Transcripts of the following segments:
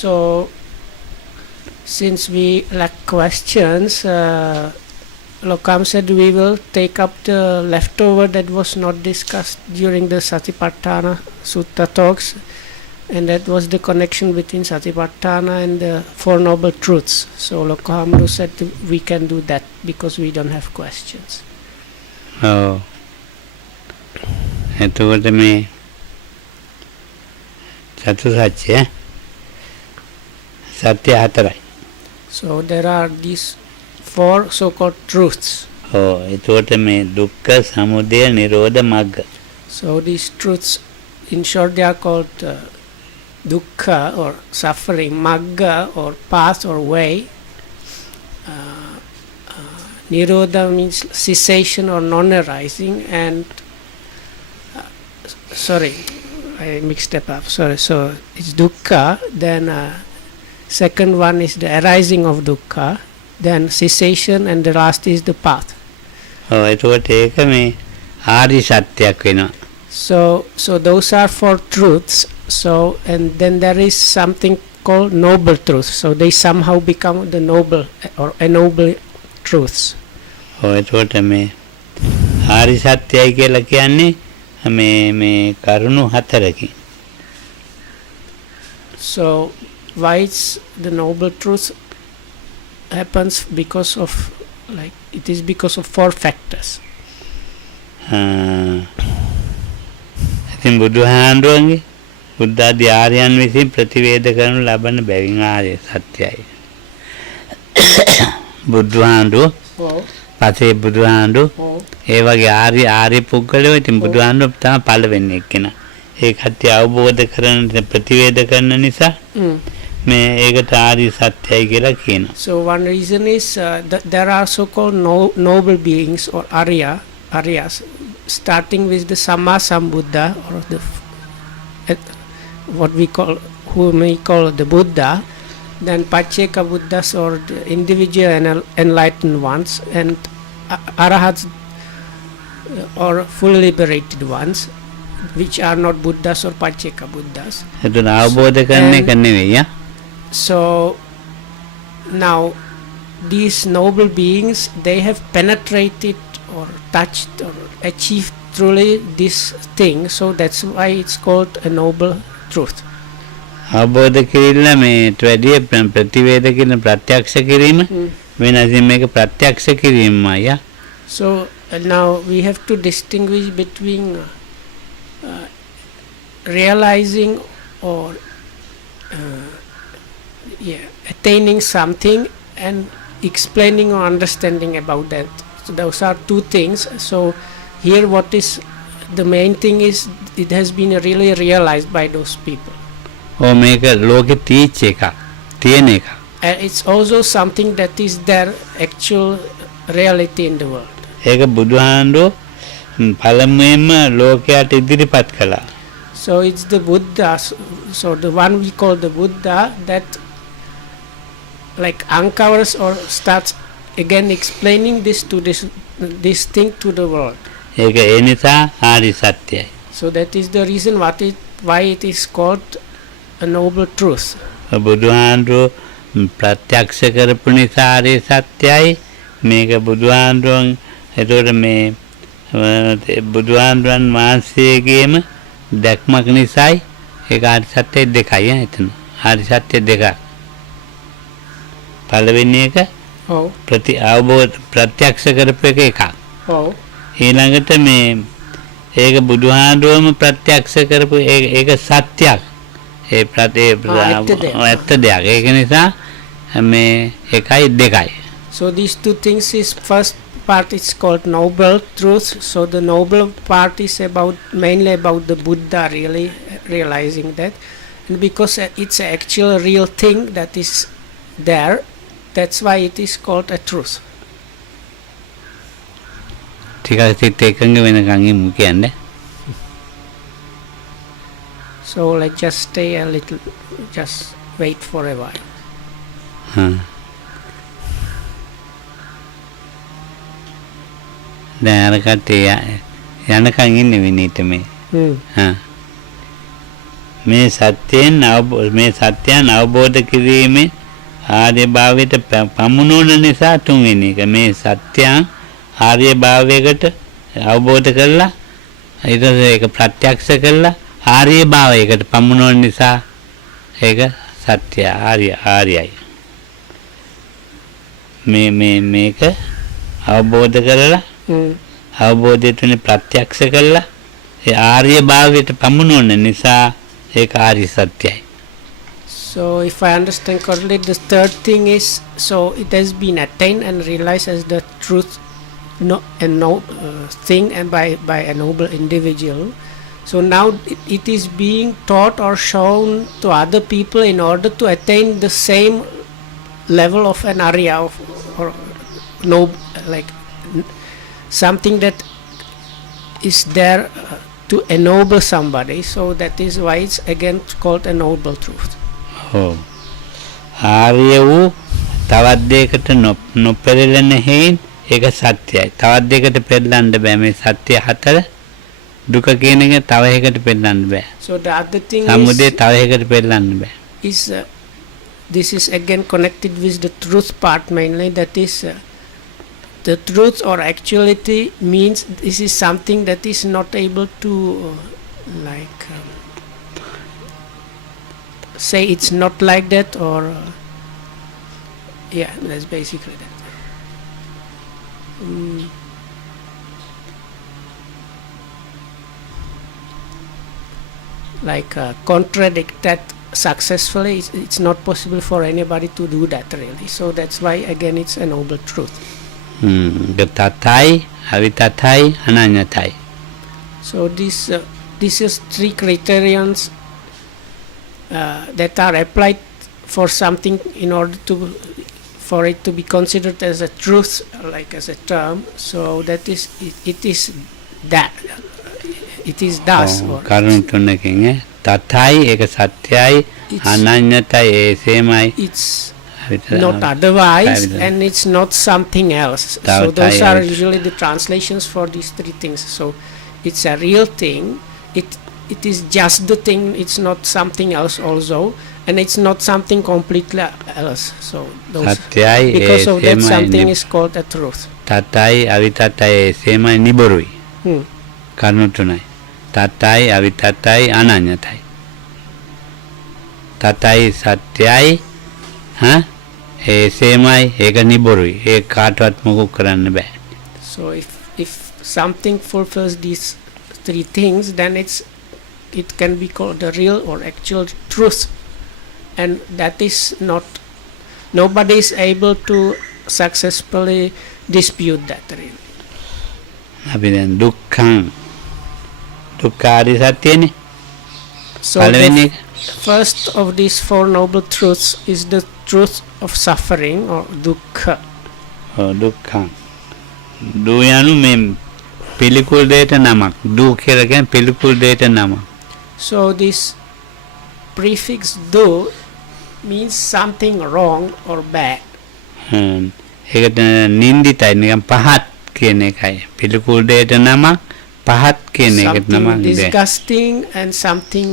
So since we lack questions, Lokam said we will take up the leftover that was not discussed during the Satipatthana Sutta talks, and that was the connection between Satipatthana and the Four Noble Truths. So Lokamru said we can do that because we don't have questions. Oh. එතකොට මේ චතුරාර්ය සත්‍ය හතරයි. So there are these four so-called truths. එතකොට මේ දුක්ඛ සමුදය නිරෝධ මග්ග. So these truths, in short, they are called dukkha or suffering, magga or path or way. Nirodha means cessation or non-arising, and sorry, I mixed it up. Sorry, so it's dukkha. Then second one is the arising of dukkha. Then cessation, and the last is the path. එතකොට ඒක මේ ආරි සත්‍යයක් වෙනවා. So those are four truths. So and then there is something called noble truth. So they somehow become the noble or ennoble truths. එතකොට මේ ආරි සත්‍යයි කියලා කියන්නේ මේ කරුණු හතරකින්. So why the noble truth happens? Because of it is because of four factors. ඉතින් බුදුහාඳුන්ගේ බුද්ධ ආදී ආර්යයන් විසින් ප්‍රතිවේද කරනු ලබන බැවින් ආර්ය සත්‍යයි. බුදුහාඳු පසේ බුදුහාඳු ඒ වගේ ආර්ය පුද්ගලයෝ ඉතින් බුදුහාඳු තමයි පළවෙනි එක්කෙනා. ඒ කට්ටිය අවබෝධ කරන ප්‍රතිවේද කරන නිසා මේ ඒකට ආර්ය සත්‍යයි කියලා කියනවා. So one reason is that there are so-called noble beings or Aryas, starting with the Samma Sambuddha or the who may call the Buddha, then Pacceka Buddhas or the individual enlightened ones, and Arahats or fully liberated ones, which are not Buddhas or Pacceka Buddhas. එතන අවබෝධ කරන එක නෙවෙයි. So now these noble beings, they have penetrated or touched or achieved truly this thing, so that's why it's called a noble truth. අවබෝධ කිරීම මේට වැඩි ප්‍රතිවේද කියන ප්‍රත්‍යක්ෂ කිරීම වෙනසින් මේක ප්‍රත්‍යක්ෂ කිරීමයි. So now we have to distinguish between realizing or attaining something and explaining or understanding about that. So those are two things. So here what is the main thing is it has been really realized by those people. මේක ලෝකේ තීච් එක තියෙන එක. And it's also something that is their actual reality in the world. ඒක බුදුහාඳු පළමුවෙන්ම ලෝකයට ඉදිරිපත් කළා. So it's the Buddha, so the one we call the Buddha, that uncovers or starts again explaining this thing to the world. ඒක ඒ නිසා ආරි සත්‍යයි. So that is the reason why it is called a noble truth. බුදුහාඳු ප්‍රත්‍යක්ෂ කරපු නිසා ආරි සත්‍යයි. මේක බුදුහාඳුන් එතකොට මේ බුදුහාඳුන් වහන්සේගේම දැක්මක් නිසායි ඒක ආරි සත්‍ය දෙකයි. එතන ආරි සත්‍ය දෙක. පළවෙනි එක අවබෝධ ප්‍රත්‍යක්ෂ කරපු එකක්. ඊළඟට මේ ඒක බුදුහාඳුම ප්‍රත්‍යක්ෂ කරපු ඒක සත්‍යයක්. ඒ ඇත්ත දෙයක්. ඒක නිසා මේ එකයි දෙකයි. So these two things is first part is called noble truth. So the noble part is mainly about the Buddha really realizing that, and because it's an actual real thing that is there, that's why it is called a truth. ටිකක් එකඟ වෙනකන් ඉමු කියන්නේ. So let's just stay a little, just wait for a while. දැන් අර කට්ටිය යනකන් ඉන්නේ විනීත මේ. මේ සත්‍යයෙන් මේ සත්‍යයන් අවබෝධ කිරීමේ ආර්ය භාවයට පමුණුවන නිසා තුන්වෙනි එක මේ සත්‍යයන් ආර්ය භාවයකට අවබෝධ කරලා ඊට පස්සේ ඒක ප්‍රත්‍යක්ෂ කරලා ආර්ය භාවයකට පමුණුවන නිසා ඒක සත්‍ය ආර්යයි මේක අවබෝධ කරලා අවබෝධයෙන් ප්‍රත්‍යක්ෂ කරලා ඒ ආර්ය භාවයට පමුණුවන නිසා ඒක ආර්ය සත්‍යයි. So if I understand correctly, the third thing is, so it has been attained and realized as the truth, thing, and by a noble individual. So now it is being taught or shown to other people in order to attain the same level of an arya or like something that is there to ennoble somebody. So that is why it's again called a noble truth. Oh, ආර්ය වූ තවත් දෙයකට නොපෙරළෙන හේයින් ඒක සත්‍යයි. තවත් දෙයකට පෙරළන්න බෑ. මේ සත්‍ය හතර දුක කියන එක තව එකකට පෙරළන්න බෑ. So the other thing සමුදය තව එකකට පෙරළන්න බෑ. is this is again connected with the truth part mainly. That is the truth or actuality means this is something that is not able to like say it's not like that, or yeah, that's basically that. Like contradict that successfully, it's not possible for anybody to do that really. So that's why again it's a noble truth. තතයි අවිතතයි අනඤ්ඤතයි. So this is three criterions that are applied for something in order for it to be considered as a truth, like as a term. So that is it is that it is thus. කරුණු තුනකින් තතයි ඒක සත්‍යයි අනඤ්ඤතයි ඒසෙමයි. It's not otherwise and it's not something else. So those are usually the translations for these three things. So it's a real thing, it is just the thing, it's not something else also, and it's not something completely else. So those, because of that, something is called a truth. තතයි අවිතතයි ඒසෙමයි නිබරුයි. කරුණු තුනයි. තතයි අවිතතයි අනඤ්ඤතයි. තතයි සත්‍යයි ඒසෙමයි ඒක නිබරුයි. ඒක කාටවත් මොකක් කරන්න බෑ. So if something fulfills these three things, then it can be called the real or actual truth, and that is not, nobody is able to successfully dispute that really. අපි දැන් දුක්ඛාරි සත්‍යනේ. So the first of these four noble truths is the truth of suffering or dukkha. දුක්ඛං දු යනු මේ පිළිකුල් දෙයට නමක්. දු කියලා කියන්නේ පිළිකුල් දෙයට නමක්. So this prefix do means something wrong or bad. ඒකට නින්දිතයි නිකන් පහත් කියන එකයි. පිළිකුල් දෙයට නමක් පහත් කියන එකට නමක්. Something disgusting and something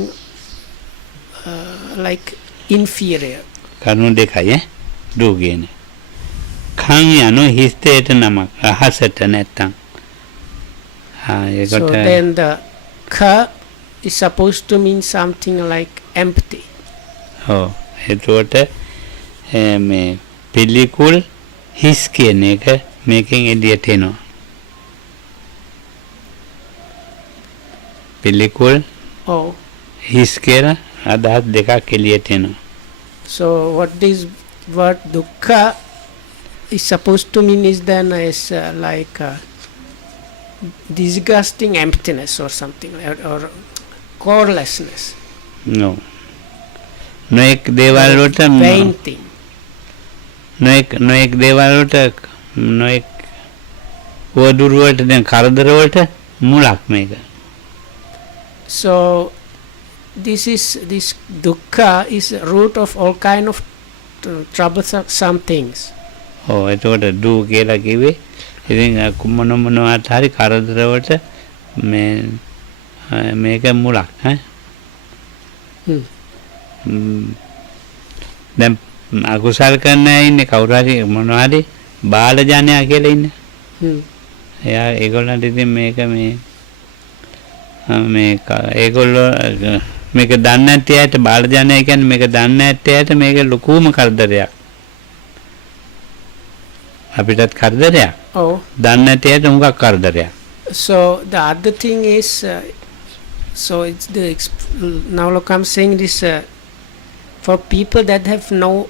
like inferior. කරුණු දෙකයි දු කියන්නේ. කන් යනු හිස් දෙයට නමක්. අහසට නැත්තම්. So then the ka is supposed to mean something like empty. එතකොට මේ පිළිකුල් හිස් කියන එක මේකෙන් එළියට එනවා. පිළිකුල් හිස් කියලා අදහස් දෙකක් එළියට එනවා. So what this word dukkha is supposed to mean is then is like disgusting emptiness or something, or corelessness. No. නොඑක් දේවල් වලට painting. නොඑක් දේවල් වලට නොඑක් වදුරු වලට දැන් කරදර වලට මුලක් මේක. So this dukkha is a root of all kind of troublesome things. එතකොට දු කියලා කිව්වේ ඉතින් මොනවාට හරි කරදර වලට මේක මුලක් දැන් අකුසල් කරන අය ඉන්නේ කවුරු හරි මොනවා හරි බාල ජනයා කියලා ඉන්නේ. එයා ඒගොල්ලන්ට ඉතින් මේක ඒගොල්ලෝ මේක දන්නේ නැති අයට බාල ජනයා කියන්නේ මේක දන්නේ නැති අයට මේක ලොකුම කරදරයක්. අපිටත් කරදරයක්. Oh. දන්නේ නැති අයට උඟක් කරදරයක්. So the other thing is, so it's now look, I'm saying this for people that have no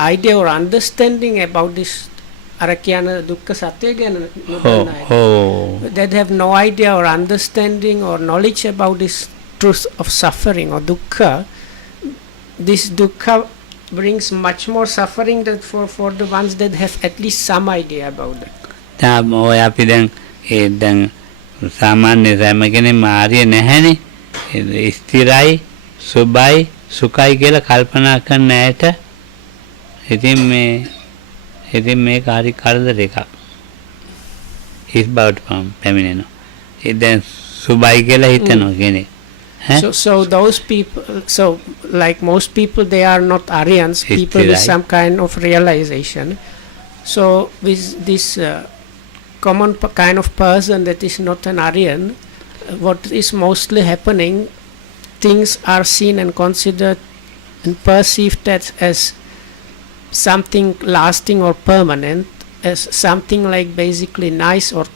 idea or understanding about this Arakyana Dukkha Satya ගැන that have no idea or understanding or knowledge about this truth of suffering or dukkha. This dukkha brings much more suffering than for the ones that have at least some idea about it. ඔය අපි දැන් සාමාන්‍ය සෑම කෙනෙක්ම ආර්ය නැහැනේ. ස්ථිරයි සුභයි සුඛයි කියලා කල්පනා කරන ඇයට ඉතින් මේක හරි කරදර එකක්. හිස් බවට පැමිණෙනවා. ඒ දැන් සුභයි කියලා හිතනවා කෙනෙක්. So those people, so like most people, they are not Aryans, people with some kind of realization. So with this common kind of person that is not an Aryan, what is mostly happening, things are seen and considered and perceived as something lasting or permanent, as something like basically nice or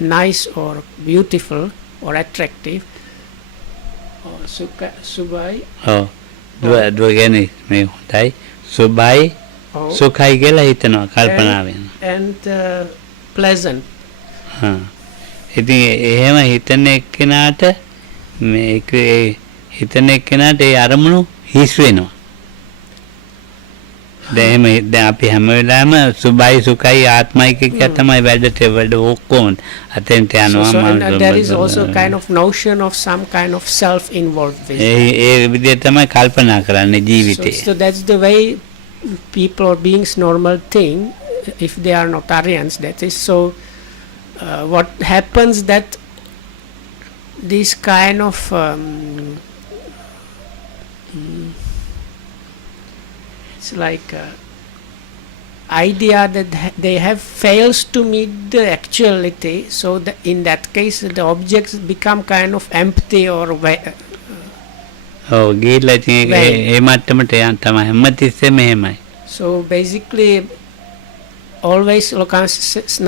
nice or beautiful or attractive. සුභයි දුව ගැන මේ හොඳයි සුභයි සුඛයි කියලා හිතනවා කල්පනාවෙන් and pleasant. ඉතින් එහෙම හිතන එක්කෙනාට මේක හිතන එක්කෙනාට ඒ අරමුණු හිස් වෙනවා. දැන් අපි හැම වෙලාවෙම සුභයි සුඛයි ආත්මයි කියලා තමයි වැඩට ඔක්කොම අතෙන්ට යනවා. There is also kind of notion of some kind of self involved with ඒ විදිහට තමයි කල්පනා කරන්නේ ජීවිතේ. So that's the way people or beings normal thing if they are not Aryans. That is so what happens that this kind of it's like idea that they have fails to meet the actuality, so that in that case the objects become kind of empty or ගිහිල්ලා ඉතින් ඒ මට්ටමට යන්න තමයි හැමතිස්සෙම එහෙමයි. So basically always look, I'm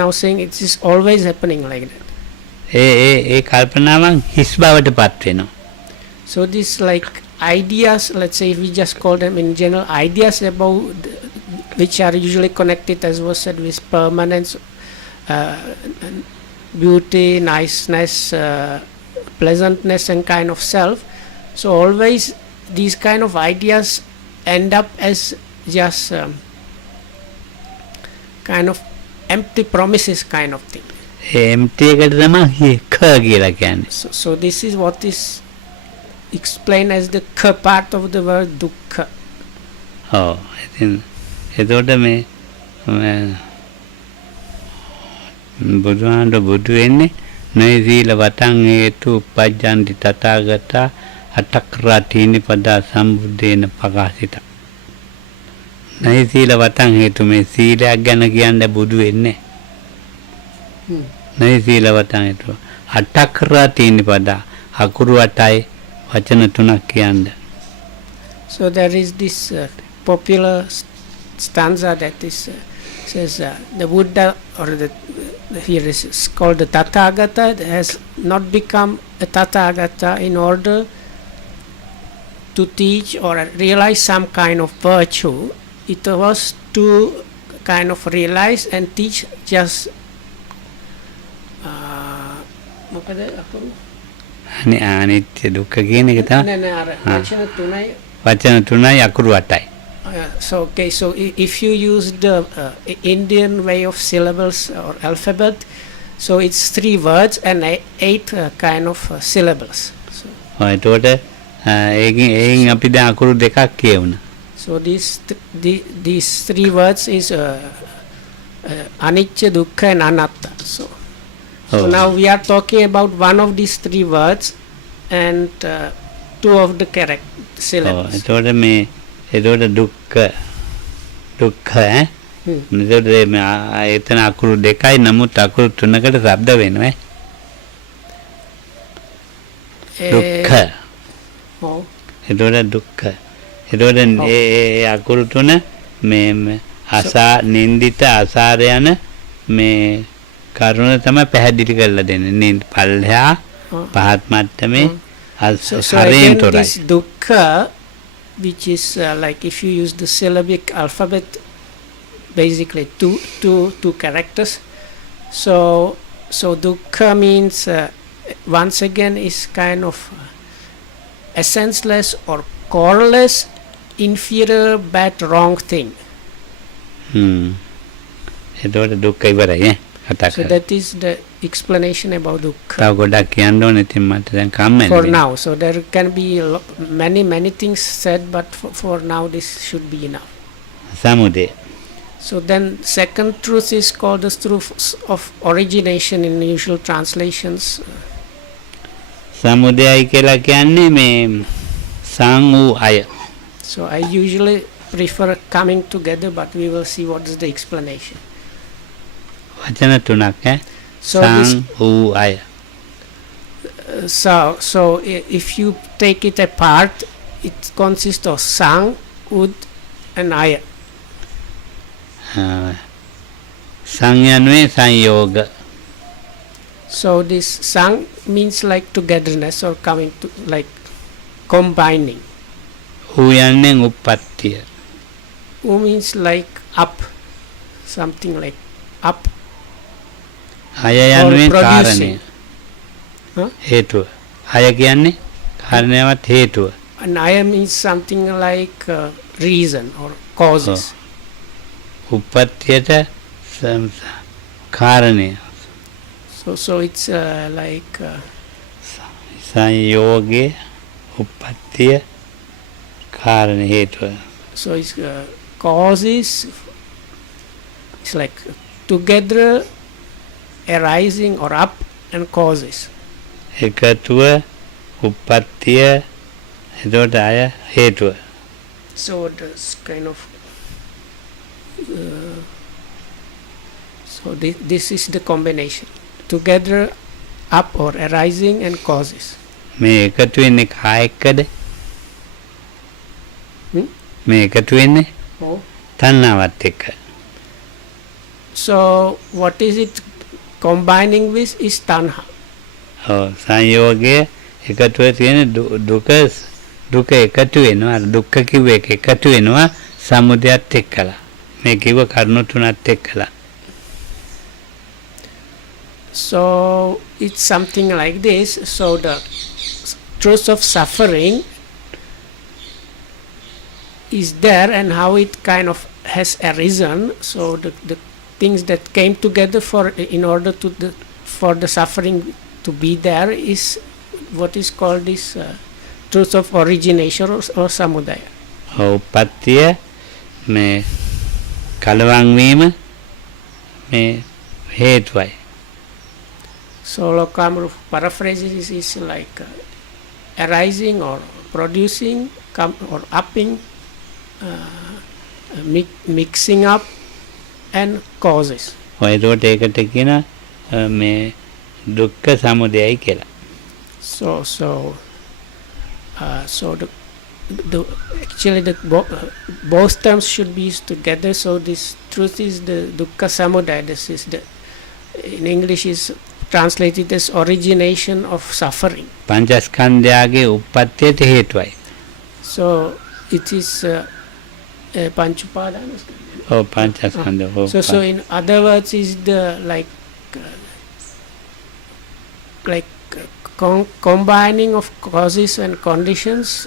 now saying it is always happening like that. ඒ කල්පනාවන් හිස් බවට පත් වෙනවා. So this like ideas, let's say if we just call them in general ideas about which are usually connected, as was said, with permanence, beauty, niceness, pleasantness and kind of self. So always these kind of ideas end up as just kind of empty promises kind of thing. empty එකට තමයි කියලා කියන්නේ. So this is what is explained as the ka part of the word dukkha. ඉතින් එතකොට මේ බුදුහාමුදුරුවෝ බුදු වෙන්නේ නෛසීල වතං හේතු උපජ්ජන්ති තථාගතා අටක්රාටීනි පදා සම්බුද්දේන පකාසිත. නෛසීල වතං හේතු මේ සීලයක් ගැන කියන්නේ බුදු වෙන්නේ. නෛසීල වතං හේතු අටක්රාටීනි පදා අකුරු 8යි වචන 3ක් කියන්නේ. So there is this popular stanza that is says the Buddha or here is called the Tathagata has not become a Tathagata in order to teach or realize some kind of virtue. It was to kind of realize and teach just අනිත්‍ය දුක්ඛ කියන එක තමයි. වචන 3යි අකුරු 8යි. So okay, so if you use the Indian way of syllables or alphabet, so it's 3 words and 8 kind of syllables. So එතකොට ඒකෙන් අපි දැන් අකුරු දෙකක් කියවුණා. So these 3 words is anicca dukkha and anatta. So now we are talking about one of these 3 words, and two of the correct ඔව් syllables. එතකොට මේ එතකොට දුක්ඛ ඈ එතකොට මේ එතන අකුරු දෙකයි නමුත් අකුරු තුනකට ශබ්ද වෙනවා දුක්ඛ ඔව් එතකොට දුක්ඛ එතකොට ඒ අකුරු තුන මේ අසා නින්දිත අසාර යන මේ කරුණ තමයි පැහැදිලි කරලා දෙන්නේ නින්ද පල්ලෙහා පහත් මට්ටමේ so again this dukkha, which is like if you use the syllabic alphabet, basically two characters. So dukkha means once again is kind of essenceless or coreless, inferior, bad, wrong thing. එතකොට දුක්ඛ ඉවරයි ඈ කතා So කරලා that is the explanation about dukkha. තව ගොඩක් කියන්න ඕනේ ඉතින් මට දැන් කම්මැලි For වෙනවා. now, so there can be many things said, but for now this should be enough. සමුදය So then second truth is called the truth of origination in usual translations. සමුදයයි කියලා කියන්නේ මේ සං වූ අය So I usually prefer coming together, but we will see what is the explanation. වචන තුනක් ඈ So සං this, වූ අය if you take it apart, it consists of sang, ud, and aya. සංයනුවේ සංයෝග So this sang means like togetherness or coming to like combining. ඌ යන්නේ උප්පත්තිය U means like up, something like up. අය යනුවේ producing. කාරණය හේතුව අය කියන්නේ කාරණයවත් හේතුව And aya means something like reason or causes. උප්පත්තියට කාරණය So it's like සංයෝගයේ උප්පත්තිය කාරණ හේතුව so it's causes. It's like together, arising or up, and causes. එකතුව උප්පත්තිය එතකොට අය හේතුව So this kind of so this is the combination: together, up or arising, and causes. මේ එකතු වෙන්නේ කායකද මේ එකතු වෙන්නේ Oh. තණ්හාවත් එක්ක So what is it combining with is tanha. ඔව් සංයෝගයේ එකතුව තියෙන දුක එකතු වෙනවා අර දුක්ඛ කිව්ව එක එකතු වෙනවා සමුදයත් එක්කලා මේ කිව්ව කරුණු තුනත් එක්කලා So it's something like this. So the truth of suffering is there, and how it kind of has arisen. So the things that came together in order to for the suffering to be there is what is called this truth of origination or samudaya. උප්පත්තිය මේ කලවම් වීම මේ හේතුවයි So Lokamru paraphrases is like arising or producing or upping, mixing up, and causes. ඔය ඒකට ඒකට කියන මේ දුක්ඛ සමුදයයි කියලා So the actually both terms should be used together. So this truth is the dukkha samudaya. This is in English is translated as origination of suffering. පංචස්කන්ධයගේ උප්පත්තියට හේතුවයි So it is panchupadana. ඔව් පංචස්කන්ධ ඔව් So in other words is the like combining of causes and conditions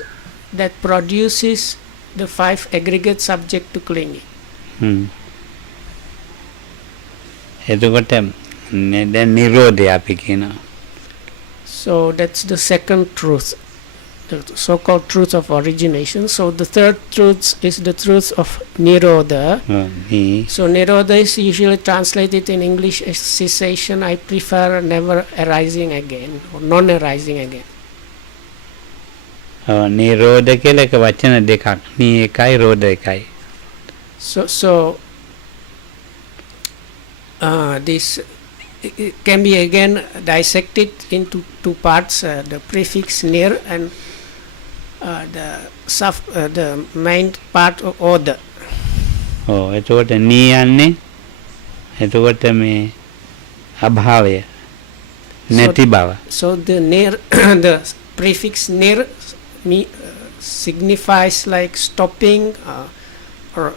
that produces the five aggregate subject to clinging. එතකොට දැන් නිරෝධය අපි කියනවා So that's the second truth, the so-called truth of origination. So the third truth is the truth of nirodha. So nirodha is usually translated in English as cessation. I prefer never arising again or non-arising again. නිරෝධ කියලා එක වචන දෙකක්. Knee එකයි රෝධ එකයි. So this it can be again dissected into two parts, the prefix near and the main part of order. එතකොට knee යන්නේ එතකොට මේ අභාවය නැති බව. So the near the prefix near signifies like stopping or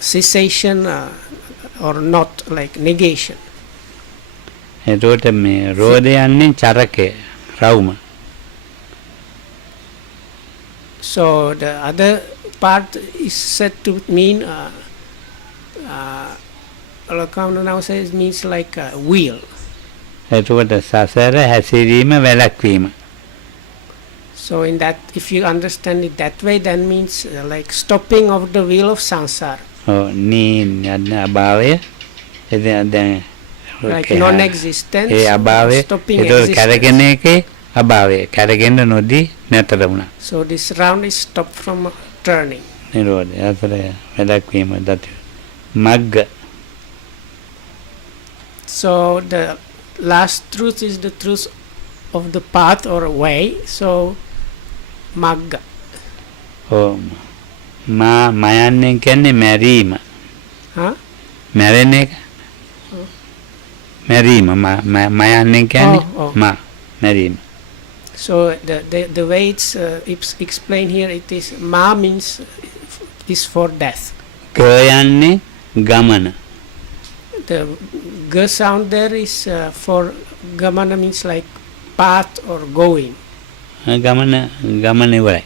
cessation or not, like negation. එතකොට මේ රෝධ යන්නේ චරකය රවුම. So the other part is said to mean Lokamana now says means like a wheel. එතකොට සසර හැසිරීම වැළැක්වීම. So in that, if you understand it that way, then means like stopping of the wheel of samsara. Knee යන්න අභාවය දැන් Like non-existence, ඒ අභාවය stopping ඒතකොට existence. කැරගෙන එකේ අභාවය කැරගෙන්න නොදී නැතර වුණා. So this round is stopped from turning. නිරෝධය අතර වැළැක්වීම දති මග්ග. So the last truth is the truth of the path or way. So magga. මයන්නේ කියන්නේ මැරීම. Huh? මැරෙන එක. මැරීම මයන්නේ කියන්නේ මැරීම. So the way it's explained here, it is ma means is for death. ක යන්නේ ගමන. The g sound there is for gamana, means like path or going. ගමන ඉවරයි.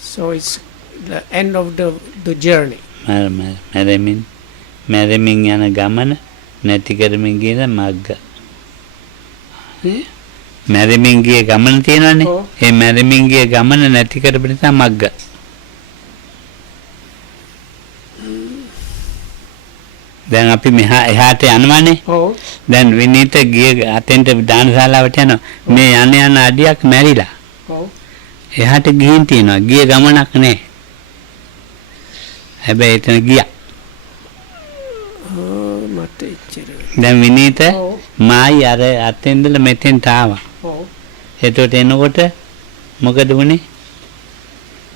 So it's the end of the journey. මැරෙමින් යන ගමන නැති කරමින් ගියන මග්ග. මැරෙමින් ගිය ගමන තියෙනවානේ. ඒ මැරෙමින් ගිය ගමන නැති කරපු නිසා මග්ග. දැන් අපි එහාට යනවානේ. දැන් විනීත ගිය අතෙන්ට දානශාලාවට යනවා. මේ යන අඩියක් මැරිලා. එහාට ගිහින් තියනවා. ගිය ගමනක් නැහැ. හැබැයි එතන ගියා. දැන් විනීත මායි අර අතෙන්දල මෙතෙන්ට ආවා. එතකොට එනකොට මොකද වුනේ?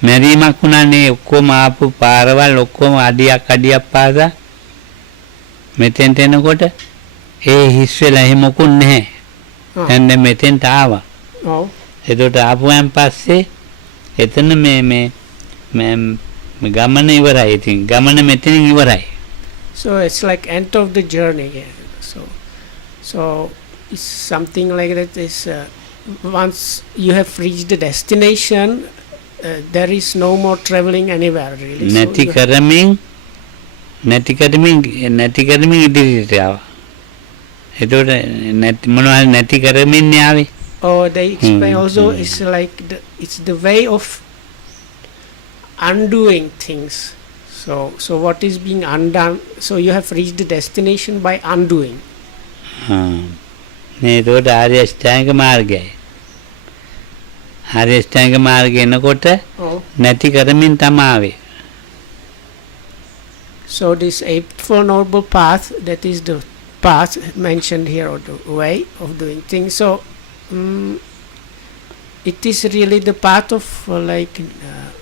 මැරීමක් වුණානේ. ඔක්කොම ආපු පාරවල් ඔක්කොම අඩියක් පාසා මෙතෙන්ට එනකොට ඒ හිස් වෙලා එහෙම මොකුත් නැහැ. දැන් මෙතෙන්ට ආවා. එතකොට ආපුවෙන් පස්සේ එතන මේ ගමන ඉවරයි. ඉතින් ගමන මෙතනින් ඉවරයි. So it's like end of the journey. So it's something like that. Is once you have reached the destination, there is no more traveling anywhere really. නැති කරමින් ඉදිරියට ආවා. එතකොට මොනවද නැති කරමින් ආවේ? Oh, they explain also it's like it's the way of undoing things. So what is being undone? So you have reached the destination by undoing. එතකොට ආර්ය අෂ්ටාංග මාර්ගයයි. ආර්ය අෂ්ටාංග මාර්ගය එනකොට නැති කරමින් තමයි. So this Eightfold Noble Path, that is the path mentioned here, or the way of doing things. So it is really the path of like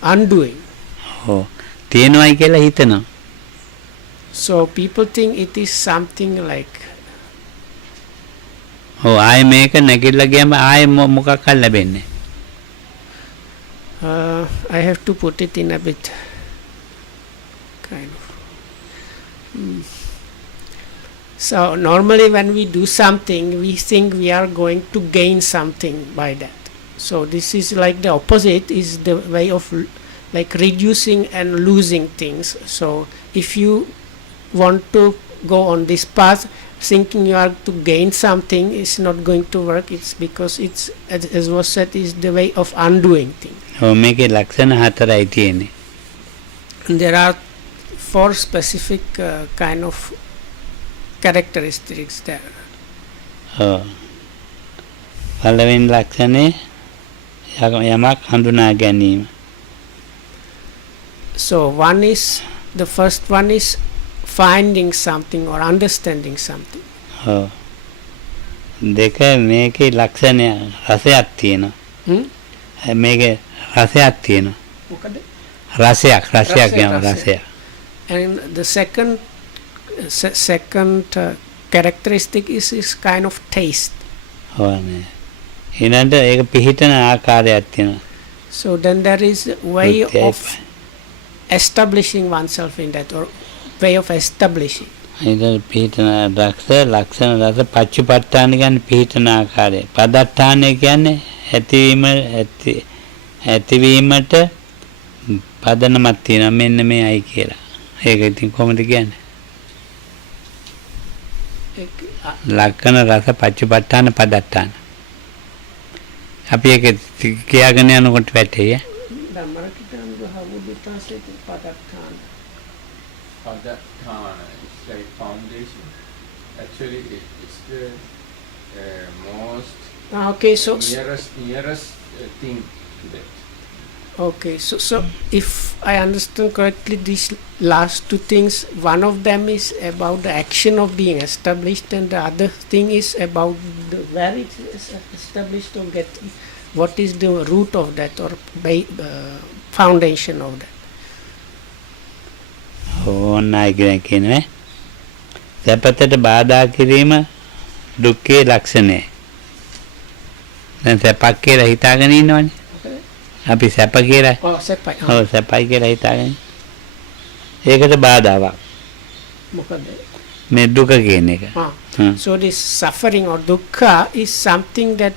undoing. තියෙනවයි කියලා හිතනවා. So people think it is something like ආයෙ මේක නැගිටලා ගියාම ආයෙ මොකක් හරි ලැබෙන්නේ. I have to put it in a bit kind of. So normally when we do something, we think we are going to gain something by that. So this is like the opposite, is the way of like reducing and losing things. So if you want to go on this path thinking you are to gain something, it's not going to work. It's because it's as was said, is the way of undoing things. මේකේ ලක්ෂණ හතරයි තියෙන්නේ. There are 4 specific kind of characteristics there. පළවෙනි ලක්ෂණය යමක් හඳුනා ගැනීම. So one is, the first one is finding something or understanding something. ඔව්. දෙක මේකේ ලක්ෂණය රසයක් තියෙනවා. Hmm? මේකේ රසයක් තියෙනවා. මොකද? රසයක් රසයක්. කියනවා රසයක්. And the second characteristic is kind of taste. ඔව් නේ. ඊළඟට ඒක පිහිටන ආකාරයක් තියෙනවා. So then there is a way රුචියයි of establishing oneself in that, or way of establishing. ඊළඟ පිහිටන ලක්ෂණ රස පච්චුපට්ඨාන කියන්නේ පිහිටන ආකාරය. පදට්ඨානය කියන්නේ ඇතිවීමට පදනමක් තියෙනවා මෙන්න මේයි කියලා. ඒක ඉතින් කොහොමද කියන්නේ? ලක්ෂණ රස පච්චුපට්ඨාන පදට්ඨාන. අපි ඒක කියාගෙන යනකොට වැටේ. How would you translate Padatthana? Padatthana is like foundation. Actually, it's the most Okay, so nearest thing to that. okay, so if I understand correctly, these last two things, one of them is about the action of being established, and the other thing is about where it is established, or what is the root of that, or foundation of that. ඕනයි කියන්නේ සැපතට බාධා කිරීම දුක්ඛේ ලක්ෂණය. දැන් සැපක් කියලා හිතාගෙන ඉන්නවනේ. අපි සැප කියලා Oh, sepai. ඔව් සැපයි කියලා හිතාගෙන. ඒකට බාධාවක්. මොකද? මේ දුක කියන එක. So this suffering or dukkha is something that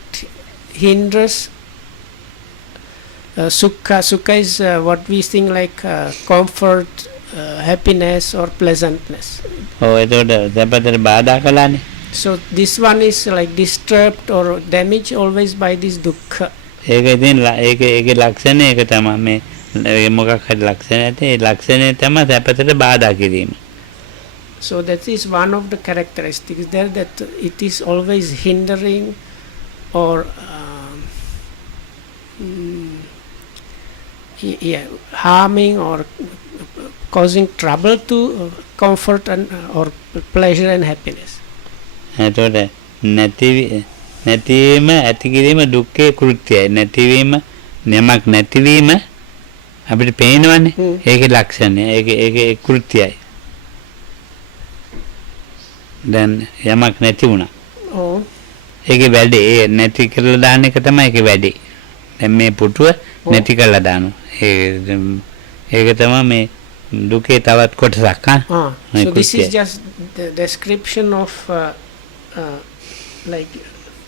hinders sukha is what we think like comfort, happiness or pleasantness. ඔව් ඒකට සැපතට බාධා කළානේ. So this one is like disturbed or damaged always by this dukkha. ඒක ඉතින් ඒකේ ලක්ෂණය ඒක තමයි මේ මොකක් හරි ලක්ෂණයක් ඒ ලක්ෂණය තමයි සැපතට බාධා කිරීම. So that is one of the characteristics there, that it is always hindering or harming or causing trouble to comfort and or pleasure and happiness. එතකොට නැතිවීම ඇති කිරීම දුක්ඛේ කෘත්‍යයි. නැතිවීම යමක් නැතිවීම අපිට පේනවනේ. ඒකේ ලක්ෂණය. ඒකේ කෘත්‍යයි. දැන් යමක් නැති වුණා. Oh. ඒකේ වැඩේ ඒ නැති කරලා දාන එක තමයි ඒකේ වැඩේ. දැන් මේ පුටුව නැති කරලා දානවා. ඒක තමයි මේ දුකේ තවත් කොටසක්. So this is just the description of like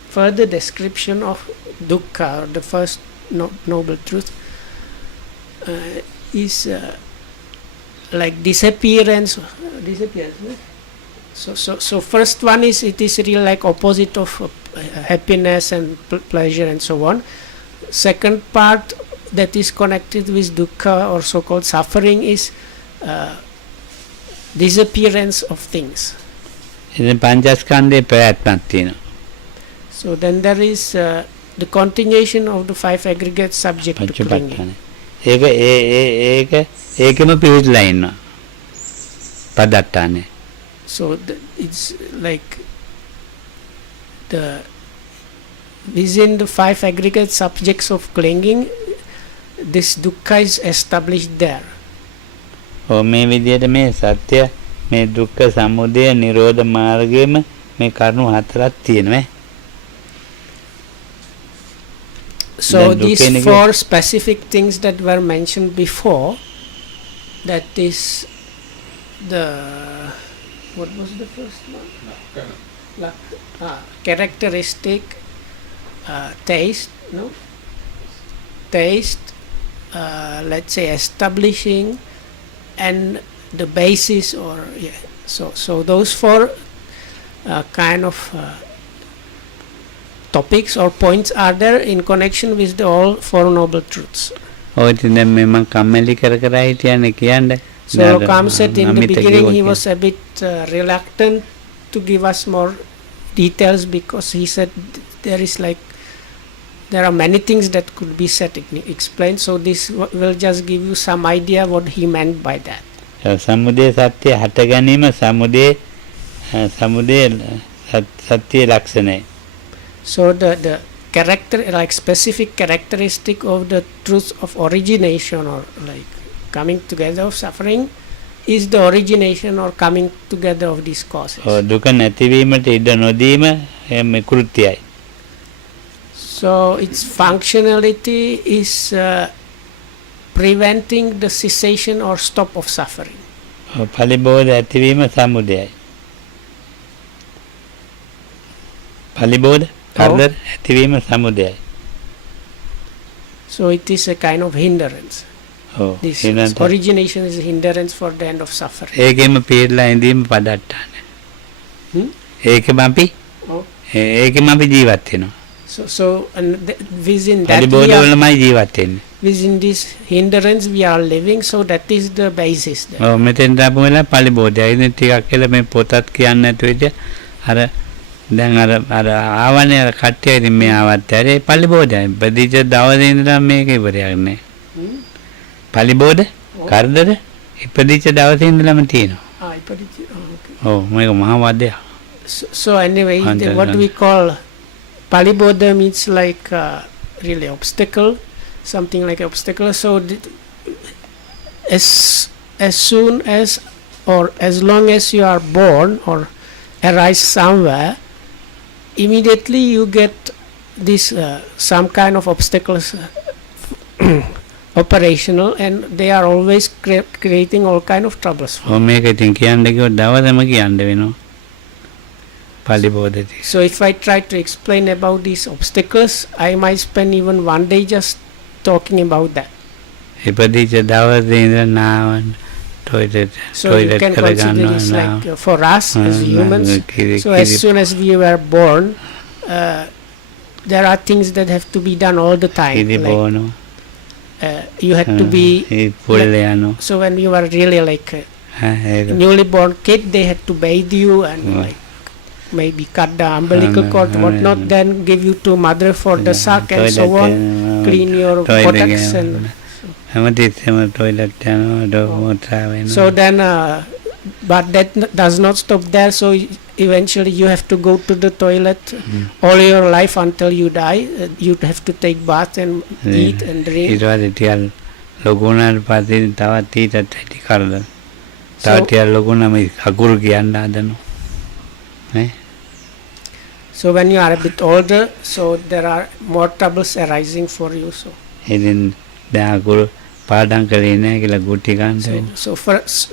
further description of dukkha, or the first noble truth is like disappearance. No? So first one is, it is real like opposite of happiness and pleasure and so on. Second part that is connected with dukkha or so-called suffering is disappearance of things. ඉතින් පංචස්කන්ධේ ප්‍රයත්නක් තියෙනවා. So then there is the continuation of the five aggregate subject to clinging. ඒකම පිළිලා ඉන්නවා. පදට්ටානේ. So it's like within the five aggregate subjects of clinging, this dukkha is established there. මේ විදිහට මේ සත්‍ය මේ දුක්ඛ සමුදය නිරෝධ මාර්ගයේම මේ කරුණු හතරක් තියෙනවා. So these four specific things that were mentioned before, that is the, what was the first one? Characteristic, taste, no? Taste, let's say establishing, and the basis, or so those four kind of topics or points are there in connection with the all four noble truths. ඔය ඉතින් දැන් මම කම්මැලි කර හිටියන්නේ කියන්නේ. So Lokam said in the beginning he was a bit reluctant to give us more details, because he said there is like there are many things that could be said, explained. So this will just give you some idea what he meant by that. සමුදය සත්‍ය හට ගැනීම සමුදය සත්‍ය ලක්ෂණයි. So the character, like specific characteristic of the truth of origination, or like coming together of suffering, is the origination or coming together of these causes. දුක නැතිවීමට ඉඩ නොදීම මේ කෘත්‍යයි. So its functionality is preventing the cessation or stop of suffering. පලිබෝධ ඇතිවීම සමුදයයි. පලිබෝධ කරදර ඇතිවීම සමුදයයි. So it is a kind of hindrance. This origination is a hindrance for the end of suffering. ඒකෙම පීඩලා ඉඳීම පදට්ටාන. ඒකම අපි ඒකම අපි ජීවත් වෙනවා. So and within that පලිබෝධ වලමයි ජීවත් වෙන්නේ. within this hindrance we are living, so that is the basis there. ඔව් මෙතෙන් දාපු වෙලාව පලිබෝධයයි. ඉතින් ටිකක් කියලා මේ පොතත් කියන්නේ නැතුව ඉතින් අර දැන් අර ආවනේ අර කට්ටිය ඉතින් මේ ආවත් ඇරේ පලිබෝධයයි. බදිච්ච දවසේ ඉඳලා මේක ඉවරයක් නෑ. පලිබෝධ කරදර ඉපදිච්ච දවසේ ඉඳලම තියෙනවා. ඔව් මේක මහා වදයක්. So anyway, what we call palibodha means like really obstacle, something like obstacle. So as soon as or as long as you are born or arise somewhere, immediately you get this some kind of obstacles operational, and they are always creating all kind of troubles. මේක ඉතින් කියන්න කිව්ව දවසම කියන්න වෙනවා. පලිබෝධති. So if I try to explain about these obstacles, I might spend even one day just talking about that. ඉපදිච්ච දවසේ ඉඳලා නාවන්න toilet So you can consider this like for us as humans. So as soon as we were born, there are things that have to be done all the time. Like, you had to be so when you were really like a newly born kid, they had to bathe you and like maybe cut the umbilical cord, whatnot, then give you to mother for the suck and so on, clean your buttocks and so then but that does not stop there. So eventually you have to go to the toilet all your life until you die. You have to take bath and eat and drink. So when you are a bit older, so there are more troubles arising for you. So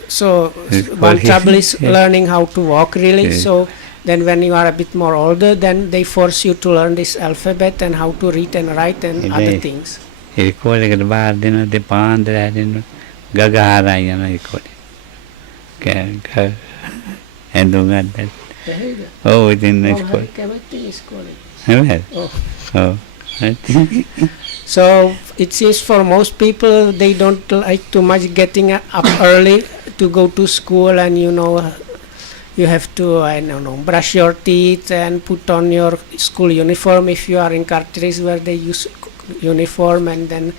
so one trouble is learning how to walk really. So then when you are a bit more older, then they force you to learn this alphabet and how to read and write and other things. Oh, it's in the school. So it seems for most people they don't like too much getting up early to go to school, and you know you have to brush your teeth and put on your school uniform if you are in countries where they use uniform, and then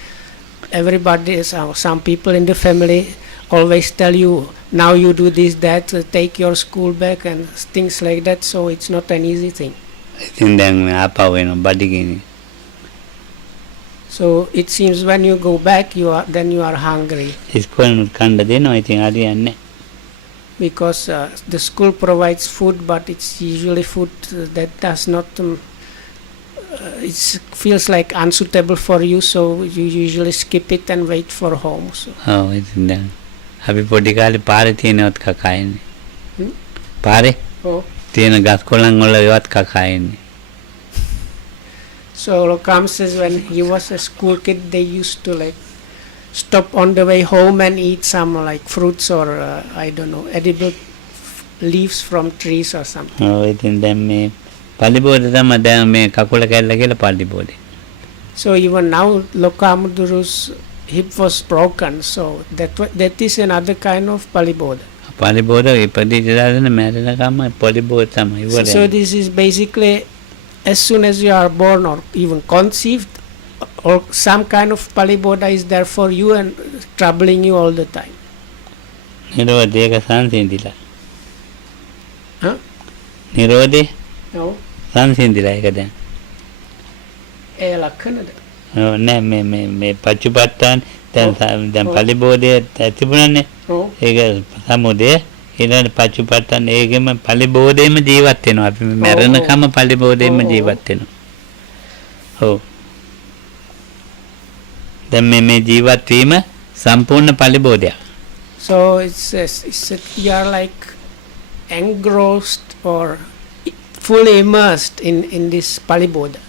everybody, some people in the family always tell you now you do this, that, take your school bag and things like that. So it's not an easy thing. So it seems when you go back, you are hungry. Because the school provides food, but it's usually food that does not. It feels like unsuitable for you, so you usually skip it and wait for home. So. Oh, it's done. Happy Podicali party not kakain. Pare? Oh. Tina Gascolangola what kakain. So Lokam says when he was a school kid, they used to like stop on the way home and eat some like fruits or I don't know, edible leaves from trees or something. Oh, it's in them. Palibode madam me kakula kella palibode. So even now Lokamuduru's hip was broken, so that is another kind of palibode. Palibode ipadi jadana marina kama palibode sama. So this is basically as soon as you are born or even conceived, or some kind of Paliboda is there for you and troubling you all the time. නිරෝධය ඒක සංසිඳිලා. Huh? නිරෝධය No. සංසිඳිලා ඒක දැන්. ඒ ලක්ෂණද? ඔව් නෑ මේ පච්චුපට්ඨාන දැන් ඔව්. පලිබෝධය තිබුණානේ. ඔව්. ඒක සමුදය ඊළඟ පච්චුපට්ඨාන ඒකෙම පලිබෝධයෙම ජීවත් වෙනවා. අපි මරණකම පලිබෝධයෙම ඔව්. ජීවත් වෙනවා. ඔව්. දැන් මේ ජීවත් වීම සම්පූර්ණ පලිබෝධයක්. So you are like engrossed or fully immersed in this Paliboda.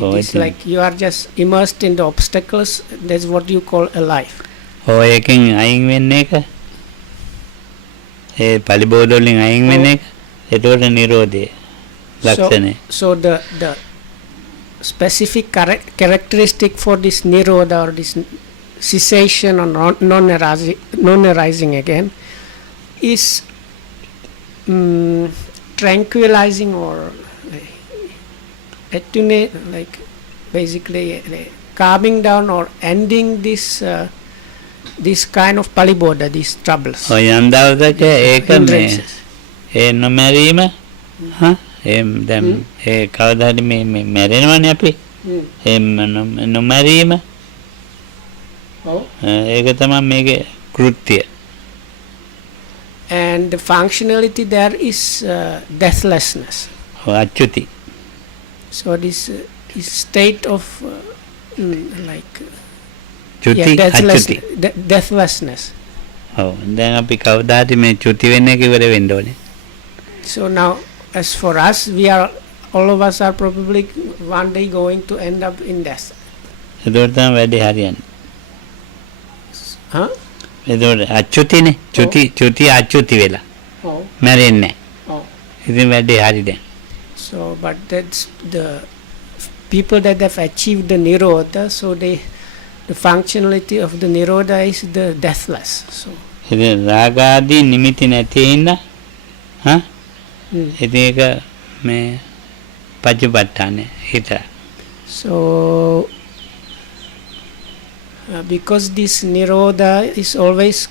Oh, It's like you are just immersed in the obstacles. That's what you call a life. ඔය එකෙන් අයින් වෙන්න එක. ඒ පලිබෝධ වලින් අයින් වෙන්න එක. ඒතකොට නිරෝධය ලක්ෂණය. So the specific characteristic for this Nirodha or this cessation or non-arising again is tranquilizing or attunate, like basically calming down or ending this kind of Paliboda, these troubles. ඔය යම් දවසක ඒක මේ hindrances. ඒ නොමැරීම ඒ දැන් ඒ කවදා හරි මේ මැරෙනවනේ අපි. ඒ නොමැරීම Oh. ඒක තමයි මේකේ කෘත්‍යය. And the functionality there is deathlessness. අච්චුති. So this state of like චුති අච්චුති. deathlessness. ඔව් දැන් අපි කවදා හරි මේ චුති වෙන්න එක ඉවර වෙන්න ඕනේ. So now, as for us, all of us are probably one day going to end up in death. ඒතකොට තමයි වැඩේ හරියන්නේ. Huh? ඒතකොට අච්චුතිනේ. චුති අච්චුති වෙලා. Oh. මැරෙන්නේ නැහැ. Oh. ඉතින් වැඩේ හරි දැන්. So, but that's the people that have achieved the Nirodha. So the functionality of the Nirodha is the deathless. So. ඉතින් රාගාදී නිමිති නැති ඉන්න ඉතින් ඒක මේ පච්චුපට්ඨානේ හිත. So, because this Nirodha is always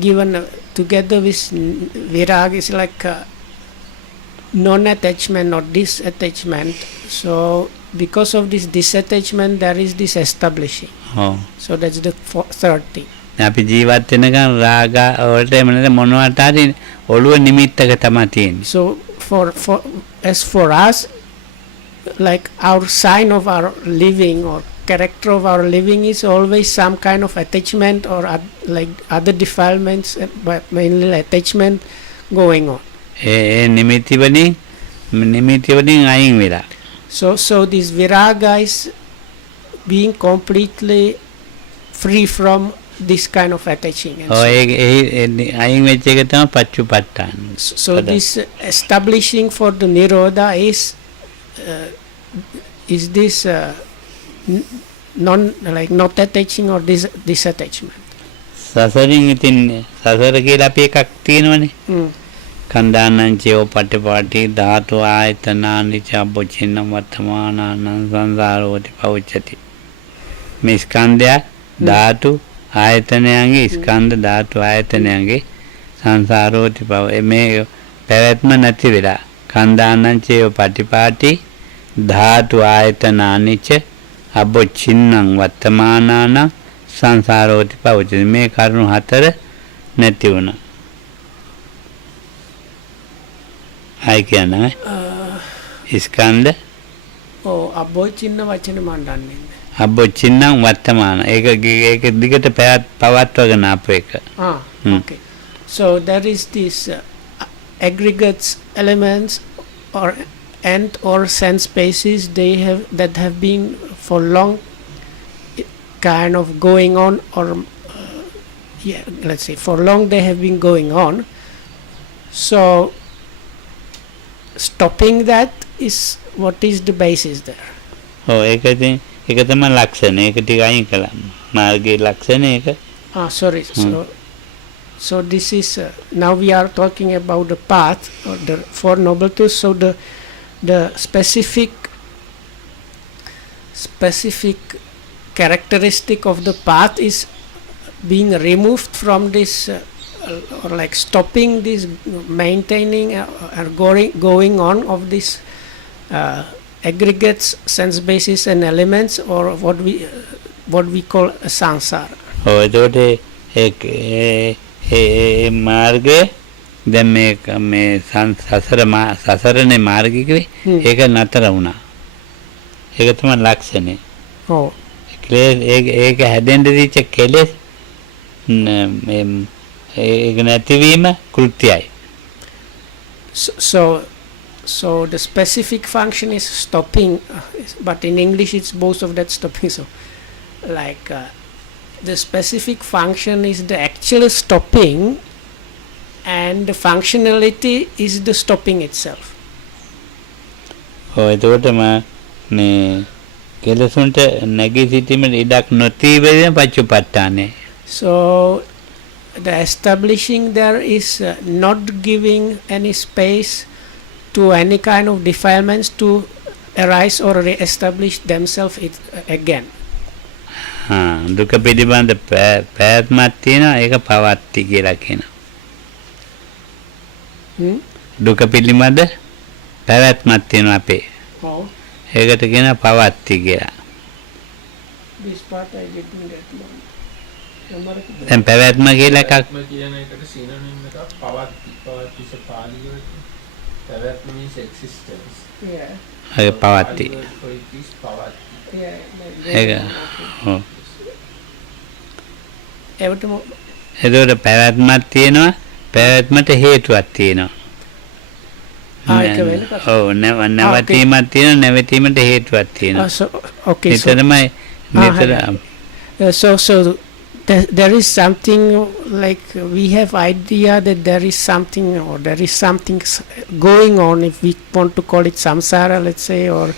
given together with Virag, is like non-attachment or disattachment. So, because of this disattachment, there is this establishing. ඔව්. So, that's the third thing. අපි ජීවත් වෙනකන් රාග වලට එම නැත්නම් මොනවට හරි ඔළුව නිමිත්තක තමයි තියෙන්නේ. So, as for us, like our sign of our living or character of our living is always some kind of attachment or like other defilements, but mainly attachment going on. ඒ නිමිති වලින් අයින් වෙලා. So this viraga is being completely free from this kind of attaching. And ඔය ඒ අයින් වෙච්ච එක තමයි පච්චුපට්ඨාන. so this establishing for the Nirodha is this not attaching or disattachment. සසරින් ඉතින් සසර කියලා අපි එකක් තියෙනවනේ. Mm. කන්දානංචෝ පටිපාටි ධාතු ආයතනානිච අබොචින්න වර්තමානං සංසාරෝති පවච්චති. මේ ස්කන්ධය ධාතු ආයතනයන්ගේ ස්කන්ධ ධාතු ආයතනයන්ගේ සංසාරෝති පව මේ පැවැත්ම නැති වෙලා කන්දානංචෝ පටිපාටි ධාතු ආයතනානිච අබොචින්නං වර්තමානං සංසාරෝති පවච්චති. මේ කරුණු හතර නැති වුණා. ආයි කියන්නේ ස්කන්ධ අබොචින්න වචන මන් දන්නේ නැහැ. අබොචින්නං වර්තමාන ඒක දිගට පවත්වගෙන ආපු එක. Okay. So there is this aggregates elements or sense spaces that have been for long kind of going on, or let's say for long they have been going on. So stopping that is what is the basis there. ඔව් ඒක තමයි ලක්ෂණ. ඒක ටික අයින් කළා. මාර්ගයේ ලක්ෂණ ඒක. Sorry. So this is now we are talking about the path or the Four Noble Truths. So the specific characteristic of the path is being removed from this or like stopping this maintaining or going on of this aggregates, sense basis and elements, or what we call a samsara. ඔව් එතකොට ඒ මාර්ගය දැන් මේ සසරනේ මාර්ගය කිව්වේ ඒක නතර වුණා. ඒක තමයි ලක්ෂණය. Oh, ඒක හැදෙන්න දීච්ච කෙලෙස් ඒක නැතිවීම කෘත්‍යයි. so the specific function is stopping, but in English it's both of that stopping. So like the specific function is the actual stopping, and the functionality is the stopping itself. ඔව් එතකොටම මේ කෙලෙසුන්ට නැගී සිටීමේ ඉඩක් නොතිබෙන පච්චුපට්ඨානේ. So the establishing there is not giving any space to any kind of defilements to arise or re-establish themselves again. දුක පිළිබඳ පැවැත්මක් තියෙනවා, ඒක පවත්ති කියලා කියනවා. දුක පිළිබඳ පැවැත්මක් තියෙනවා අපේ. Oh, ඒකට කියනවා පවත්ති කියලා. this part I didn't get. දැන් පැවැත්ම කියලා එකක් පැවැත්ම කියන එකට synonym එකක් පවත්ති පාලි වලට. පැවැත්ම means existence. Yeah. ඒක පවත්ති. Pali word for it is පවත්ති. Yeah. ඒක ඔව්. එවටම එතකොට පැවැත්මක් තියෙනවා, පැවැත්මට හේතුවක් තියෙනවා. ඒක වෙනකත්. ඔව් නැවතීමක් තියෙනවා, නැවතීමට හේතුවක් තියෙනවා. so okay, so නිතරමයි නිතර so there is something like we have idea that there is something or there is something going on, if we want to call it samsara, let's say, or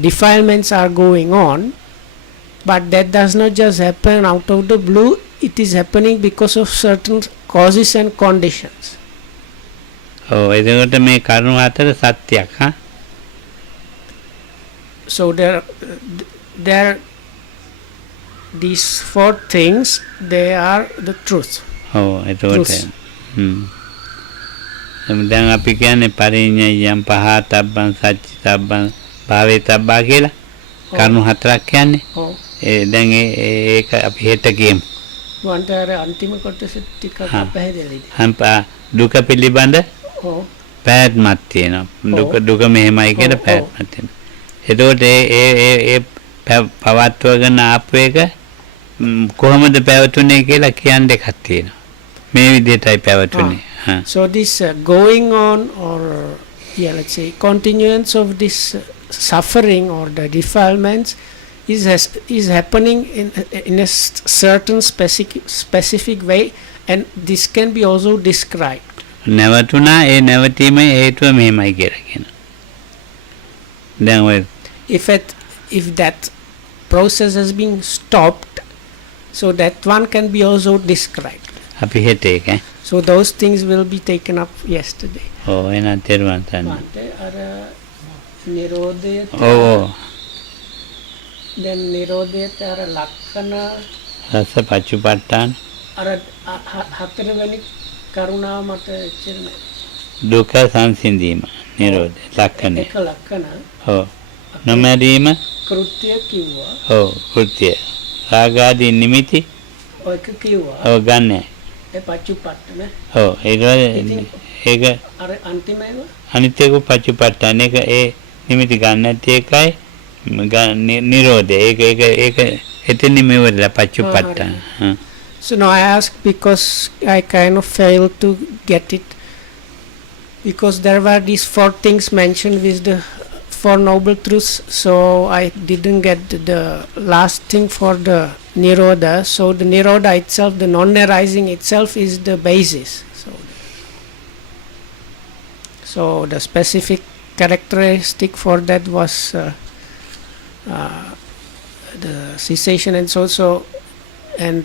defilements are going on, but that does not just happen out of the blue. It is happening because of certain causes and conditions. ඔව් එතකොට මේ කරුණු හතර සත්‍යයක් හා. So there these four things, they are the truth. ඔව් එතකොට දැන් අපි කියන්නේ පරිඤ්ඤයම් පහතබ්බං සච්චිතබ්බං භාවේතබ්බා කියලා කරුණු හතරක් කියන්නේ. ඔව්. දැන් ඒක අපි හෙට කියමු. වන්තර අන්තිම කොටස ටිකක් අපහැදෙලිද? දුක පිළිබඳ ඔව්. පැවැත්මක් තියෙනවා. දුක මෙහෙමයි කියලා පැවැත්මක් තියෙනවා. එතකොට ඒ පවත්වගෙන ආපු එක කොහොමද පැවතුනේ කියලා කියන්න එකක් තියෙනවා. මේ විදිහටයි පැවතුනේ. So this going on, or let's say continuance of this suffering or the defilements is happening in a certain specific way, and this can be also described. නැවතුණා, ඒ නැවතීමේ හේතුව මෙහෙමයි කියලා කියනවා. දැන් ඔය if that process has been stopped, so that one can be also described. අපි හෙට ඒක So those things will be taken up yesterday. ඔව් එහෙනම් තෙරුවන් සරණයි. අර නිරෝධය ඔව් දැන් නිරෝධයට අර ලක්ෂණ රස පච්චුපට්ඨාන අර හතරවෙනි කරුණාව මත එච්චර නෑ. දුක සංසිඳීම නිරෝධය ලක්ෂණය. එක ලක්ෂණ ඔව් නොමැරීම කෘත්‍ය කිව්වා. ඔව් කෘත්‍ය රාගාදී නිමිති ඔයක කිව්වා. ඔව් ගන්න. ඒ පච්චුපට්ඨන. ඔව් ඒක අර අන්තිමේව අනිත් එක පච්චුපට්ඨාන එක ඒ නිමිති ගන්න නැති එකයි නිරෝධය. ඒක එතනින් මෙවරලා පච්චුපට්ඨාන. So now I ask because I kind of failed to get it, because there were these four things mentioned with the Four Noble Truths, so I didn't get the last thing for the Nirodha. So the Nirodha itself, the non-arising itself, is the basis. So the specific characteristic for that was the cessation, and so and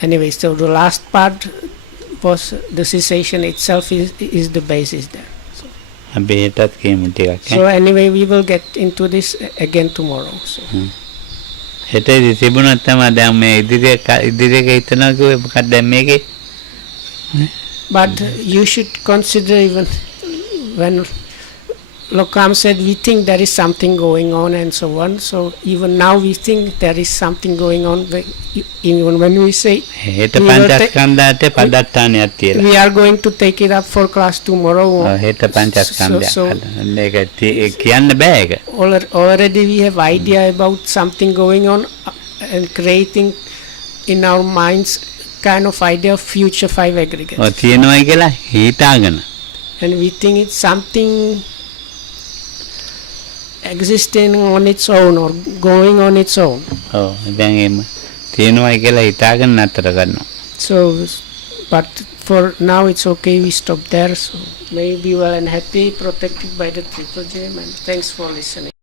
anyway, so the last part was the cessation itself is the basis there. So අපි හෙටත් කියමු ටිකක් So anyway, we will get into this again tomorrow. So. හෙට තිබුණත් තමයි දැන් මේ ඉදිරියක හිතනවා කිව්වේ මොකක්ද දැන් මේකේ But you should consider even when Lokam said we think there is something going on and so on. So even now we think there is something going on. Even when we say හෙට we will පංචස්කන්ධයට පදට්ටානයක් තියලා we are going to take it up for class tomorrow. හෙට පංචස්කන්ධයක් So මේක කියන්න බෑ ඒක already we have idea about something going on and creating in our minds kind of idea of future 5 aggregates. ඔය තියෙනවයි කියලා හිතාගෙන And we think it's something existing on its own or going on its own. ඔව් දැන් එහෙම තියෙනවයි කියලා හිතාගෙන නතර කරනවා So, but for now it's okay, we stop there. So may you be well and happy, protected by the Triple J, and thanks for listening.